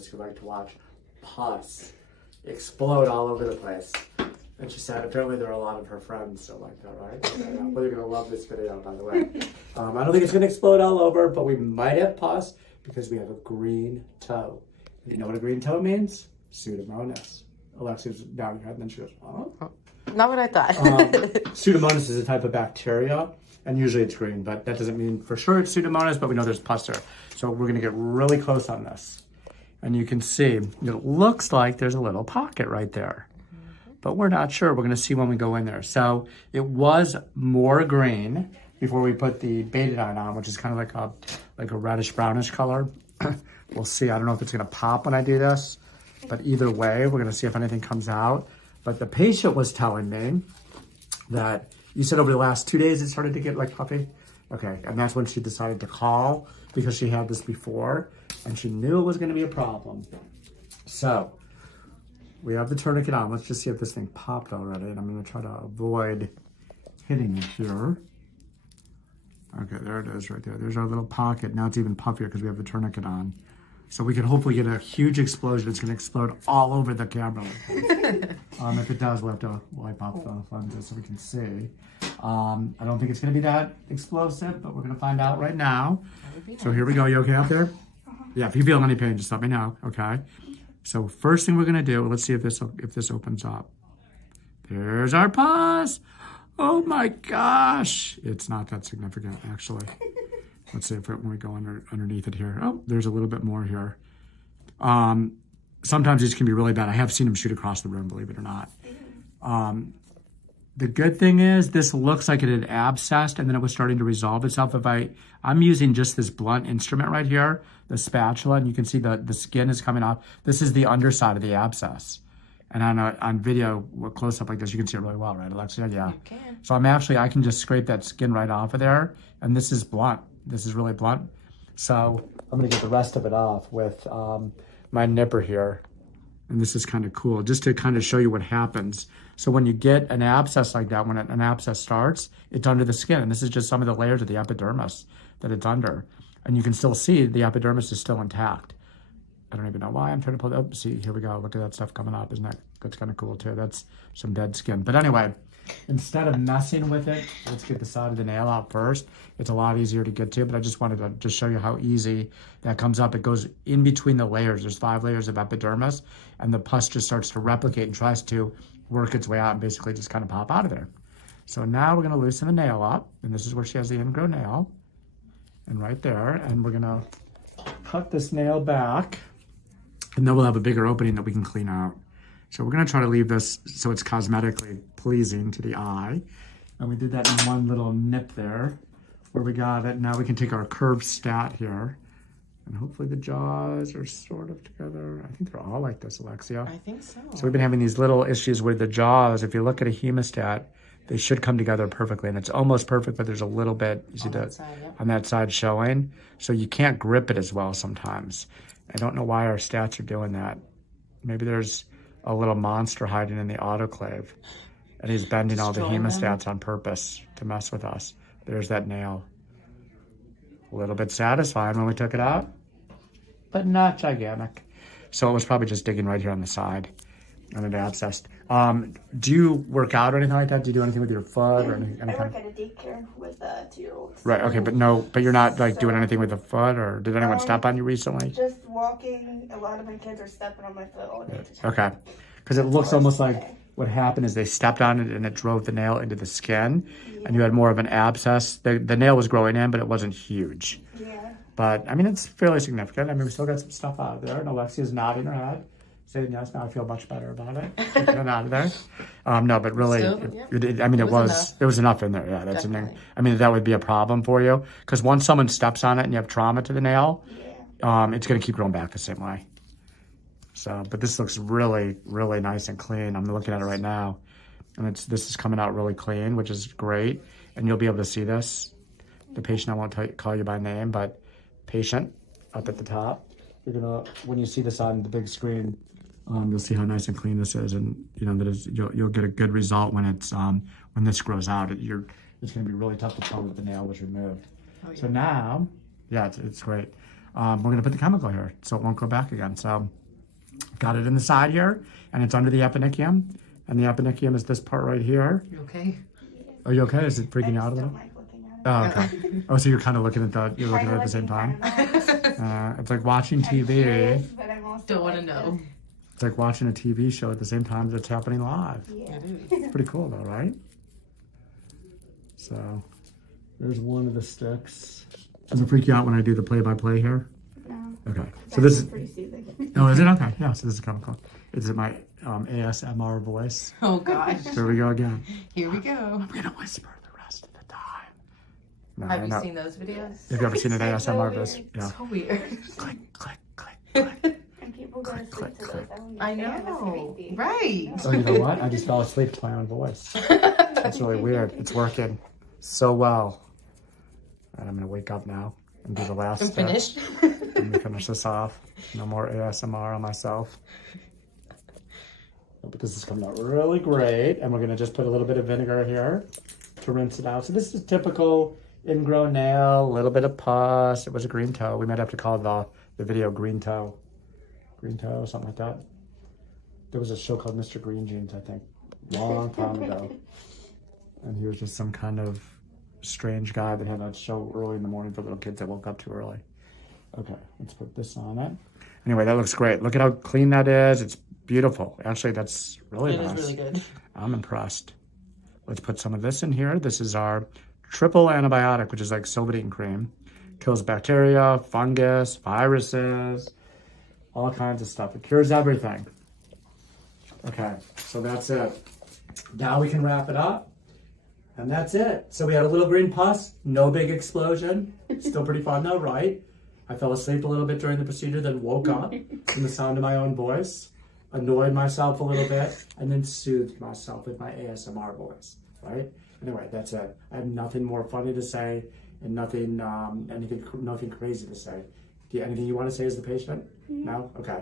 those who like to watch pus explode all over the place. And she said apparently there are a lot of her friends that like that, right? Well, you're gonna love this video, by the way. I don't think it's gonna explode all over, but we might have pus because we have a green toe. You know what a green toe means? Pseudomonas. Alexia's down her head, and then she goes, oh. Not what I thought. Pseudomonas is a type of bacteria, and usually it's green, but that doesn't mean for sure it's Pseudomonas, but we know there's pus there. So we're gonna get really close on this. And you can see, it looks like there's a little pocket right there. But we're not sure. We're gonna see when we go in there. So it was more green before we put the betadine on, which is kind of like a reddish brownish color. We'll see. I don't know if it's gonna pop when I do this, but either way, we're gonna see if anything comes out. But the patient was telling me that you said over the last 2 days it started to get like puffy. Okay, and that's when she decided to call because she had this before and she knew it was gonna be a problem. So we have the tourniquet on. Let's just see if this thing popped already. And I'm gonna try to avoid hitting it here. Okay, there it is right there. There's our little pocket. Now it's even puffier because we have the tourniquet on. So we can hopefully get a huge explosion. It's gonna explode all over the camera. If it does, we'll have to wipe off the lenses so we can see. I don't think it's gonna be that explosive, but we're gonna find out right now. So here we go. You okay out there? Yeah, if you feel any pain, just let me know, okay? So first thing we're gonna do, let's see if this opens up. There's our pus. Oh my gosh. It's not that significant, actually. Let's see if when we go underneath it here. Oh, there's a little bit more here. Sometimes these can be really bad. I have seen them shoot across the room, believe it or not. The good thing is this looks like it had abscessed and then it was starting to resolve itself. I'm using just this blunt instrument right here, the spatula, and you can see the skin is coming off. This is the underside of the abscess. And on video, close up like this, you can see it really well, right, Alexia? Yeah. You can. So I can just scrape that skin right off of there. And this is blunt. This is really blunt. So I'm gonna get the rest of it off with my nipper here. And this is kind of cool, just to kind of show you what happens. So when you get an abscess like that, when an abscess starts, it's under the skin. And this is just some of the layers of the epidermis that it's under. And you can still see the epidermis is still intact. I don't even know why I'm trying to pull it up. See, here we go. Look at that stuff coming up. Isn't that, that's kind of cool too. That's some dead skin. But anyway, instead of messing with it, let's get the side of the nail out first. It's a lot easier to get to, but I just wanted to just show you how easy that comes up. It goes in between the layers. There's 5 layers of epidermis, and the pus just starts to replicate and tries to work its way out and basically just kind of pop out of there. So now we're gonna loosen the nail up, and this is where she has the ingrown nail, and right there, and we're gonna cut this nail back, and then we'll have a bigger opening that we can clean out. So we're gonna try to leave this so it's cosmetically pleasing to the eye. And we did that in one little nip there where we got it. Now we can take our curved stat here, and hopefully the jaws are sort of together. I think they're all like this, Alexia. I think so. So we've been having these little issues with the jaws. If you look at a hemostat, they should come together perfectly, and it's almost perfect, but there's a little bit, you see that side, yep, on that side showing. So you can't grip it as well sometimes. I don't know why our stats are doing that. Maybe there's a little monster hiding in the autoclave, and he's bending all the hemostats on purpose to mess with us. There's that nail. A little bit satisfying when we took it out, but not gigantic. So it was probably just digging right here on the side, and it abscessed. Do you work out or anything like that? Do you do anything with your foot or anything? I work at a daycare with 2-year-olds. Right. Okay, but you're not like doing anything with the foot, or did anyone step on you recently? Just walking. A lot of my kids are stepping on my foot all day. Okay, because it looks almost like what happened is they stepped on it and it drove the nail into the skin, and you had more of an abscess. The nail was growing in, but it wasn't huge. Yeah. But I mean, it's fairly significant. I mean, we still got some stuff out of there, and Alexia's nodding her head, saying yes. Now I feel much better about it. Taking it out of there. No, but really, I mean, it was enough in there. Yeah, that's an thing. I mean, that would be a problem for you because once someone steps on it and you have trauma to the nail, it's going to keep growing back the same way. So, but this looks really, really nice and clean. I'm looking at it right now, and this is coming out really clean, which is great. And you'll be able to see this. The patient, I won't call you by name, but patient up at the top. You're gonna, when you see this on the big screen, you'll see how nice and clean this is, and you know that is, you'll get a good result when it's when this grows out. It's gonna be really tough to tell that the nail was removed. Oh, yeah. So now, yeah, it's great. we're going to put the chemical here so it won't go back again. So got it in the side here, and it's under the eponychium. And the eponychium is this part right here. You okay? Are you okay? Is it freaking you out a little? Don't like looking at it. Oh, okay. Oh, so you're kind of looking at you're looking at it at the same time? It's like watching I'm TV. curious, but I'm also Don't want to like know. It's like watching a TV show at the same time that it's happening live. this. Yeah. It is. Pretty cool though, right? So there's one of the sticks. Does it freak you out when I do the play-by-play here? No. Okay. It's So this is, actually pretty soothing. oh, is it? Okay. Yeah, so this is chemical. Is it my ASMR voice? Oh gosh. Here we go again. Here we go. I'm going to whisper the rest of the time. No, Have you no. seen those videos? Have you ever seen an It's so ASMR weird. voice? Yeah. So weird. Click, click, click, click. And people go to Click, sleep to click, those. I understand. That's know. creepy. Right. Oh, you know what? I just fell asleep to my own voice. That's really weird. It's working so well. And I'm going to wake up now and do the last I'm step. finished. Let me finish this off. No more ASMR on myself. But this is coming out really great. And we're going to just put a little bit of vinegar here to rinse it out. So this is typical ingrown nail, a little bit of pus. It was a green toe. We might have to call the video green toe. Green toe, something like that. There was a show called Mr. Green Jeans, I think, long time ago. And he was just some kind of strange guy that had that show early in the morning for little kids that woke up too early. Okay, let's put this on it. Anyway, that looks great. Look at how clean that is. It's beautiful. Actually, that's really It nice. is really good. I'm impressed. Let's put some of this in here. This is our triple antibiotic, which is like Silvadine cream. Kills bacteria, fungus, viruses, all kinds of stuff. It cures everything. Okay, so that's it. Now we can wrap it up. And that's it. So we had a little green pus, no big explosion. Still pretty fun though, right? I fell asleep a little bit during the procedure, then woke up from the sound of my own voice, annoyed myself a little bit, and then soothed myself with my ASMR voice, right? Anyway, that's it. I have nothing more funny to say and nothing crazy to say. Do you, anything you want to say as the patient? No? Okay.